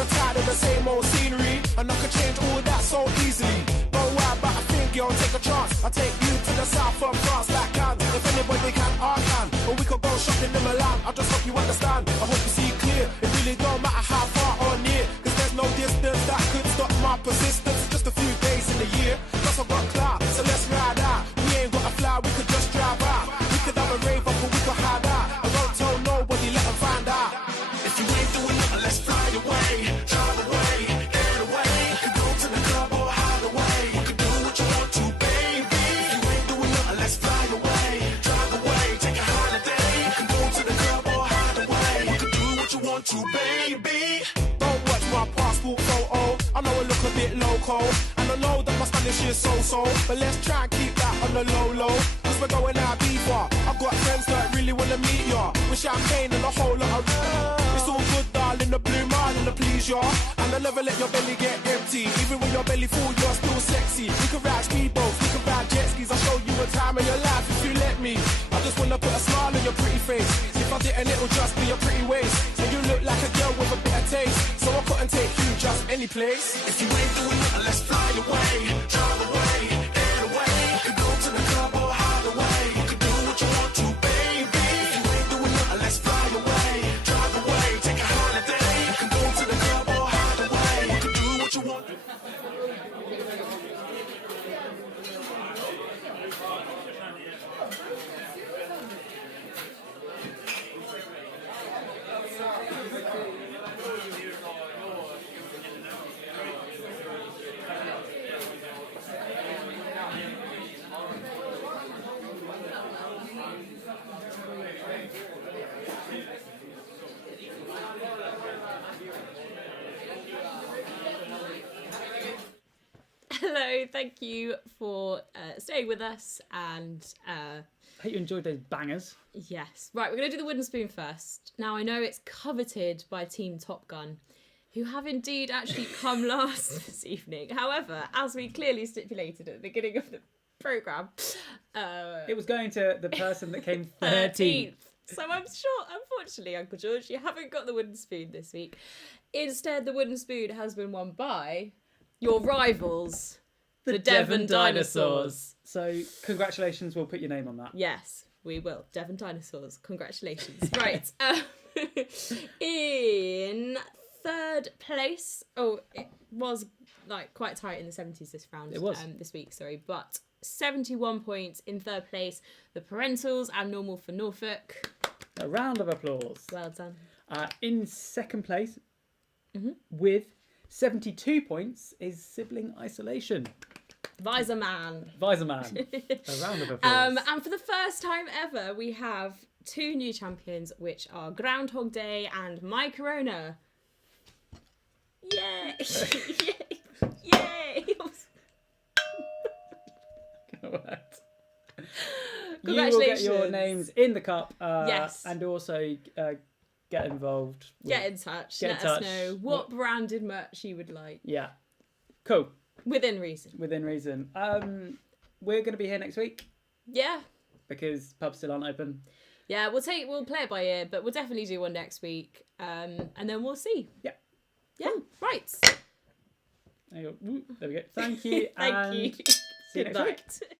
you're tired of the same old scenery, and I could change all that so easily. Don't worry about a thing, girl, take a chance. I'll take you to the south from France, like Cannes. If anybody can, I can. Or we could go shopping in Milan. I just hope you understand. I hope you see clear. It really don't matter how far or near, cause there's no distance that could stop my persistence. Just a few days in the year, plus I got clout, so let's ride out. We ain't got to fly, we could just drive out. We could have a rave up or we could hide out. I won't tell nobody, let them find out. If you ain't doing nothing, let's fly away. Drive away, get away. You could go to the club or hide away. You could do what you want to, baby. If you ain't doing nothing, let's fly away. Drive away, take a holiday. You could go to the club or hide away. You could do what you want to, baby. Don't watch my passport photo. I know I look a bit loco, and I know that my Spanish is so-so, but let's try and keep that on the low-low, cause we're going out deeper. I've got friends that really wanna meet ya, with champagne and a whole lot of it's all good, darling, the blue marlin to please ya, and I'll never let your belly get empty. Even when your belly full, you're still sexy. We can ride speedboats, we can ride jet skis. I'll show you a time in your life if you let me. I just wanna put a smile on your pretty face. If I didn't, it'll just be your pretty waist. So you look like a girl with a bit of taste, so I couldn't take you just any place. If you ain't doing nothing, let's fly away. Drive away, get away. You could go to the club or hide away. You could do what you want to, baby. If you ain't doing nothing, let's fly away. Drive away, take a holiday. You could go to the club or hide away. You could do what you want. Hello, thank you for staying with us, and I hope you enjoyed those bangers. yes. Right, we're going to do the wooden spoon first. Now, I know it's coveted by Team Top Gun, who have indeed actually come last this evening. However, as we clearly stipulated at the beginning of the programme, It was going to the person that came 13th. So I'm sure, unfortunately, Uncle George, you haven't got the wooden spoon this week. Instead, the wooden spoon has been won by your rivals, the Devon Dinosaurs. So congratulations, we'll put your name on that. Yes, we will. Devon Dinosaurs, congratulations. Right. In third place, it was like quite tight in the 70s this round. It was. This week, sorry, but 71 points in third place. The Parentals and Normal for Norfolk. A round of applause. Well done. In second place, with 72 points, is Sibling Isolation. Visor Man. Visor Man. A round of applause. And for the first time ever, we have two new champions, which are Groundhog Day and My Corona. Yay! Yay! You will get your names in the cup. Yes. And also get involved. Get in touch. Let us know what branded merch you would like. Yeah. Cool. Within reason. Within reason. We're going to be here next week. Yeah. Because pubs still aren't open. Yeah, we'll play it by ear, but we'll definitely do one next week. And then we'll see. Yeah. Yeah. Right. There we go. Thank you. Thank you. See you next week.